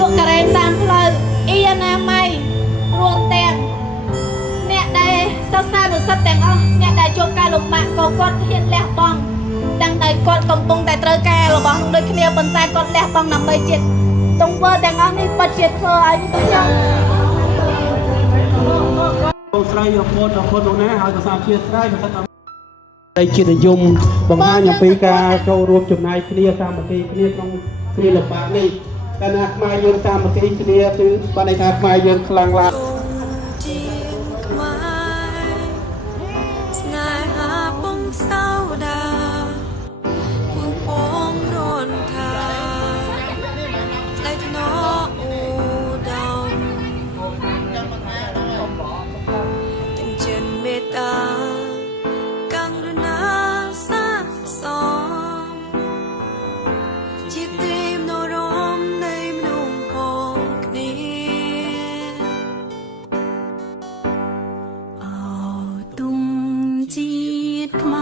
លោកការ៉េតាមផ្លូវអ៊ីណាម៉ៃរួមទាំងអ្នកដែលសិក្សានុសិស្សទាំងអស់អ្នកដែលជួបការលំបាកក៏គាត់ហ៊ានលះបង់ទាំងតែគាត់កំពុងតែត្រូវការរបស់ដូចគ្នាប៉ុន្តែគាត់លះបង់ដើម្បីជាតិទង្វើទាំងអស់នេះពិតជាធ្វើឲ្យខ្ញុំស្រីអរគុណលោកណាហើយក៏សាជាស្រ័យមិនថាតែជានិយមបង្ហាញអំពីការចូលរួមចំណែកគ្នាសាមគ្គីគ្នាក្នុងគ្រាលំបាកនេះតែណាខ្មែរយើងសាមគ្គីគ្នាគឺបានន័យថាខ្មែរយើងខ្លាំងឡើងស្នេហាបងសៅដាគុំបងរនខាផ្លែថ្នោអូដំទាំងចិនមេត្តាកាំងរណាសាសំជាទេមនរមនៃមនុស្សផងគ្នាអោទុំជាតិខ្មែរ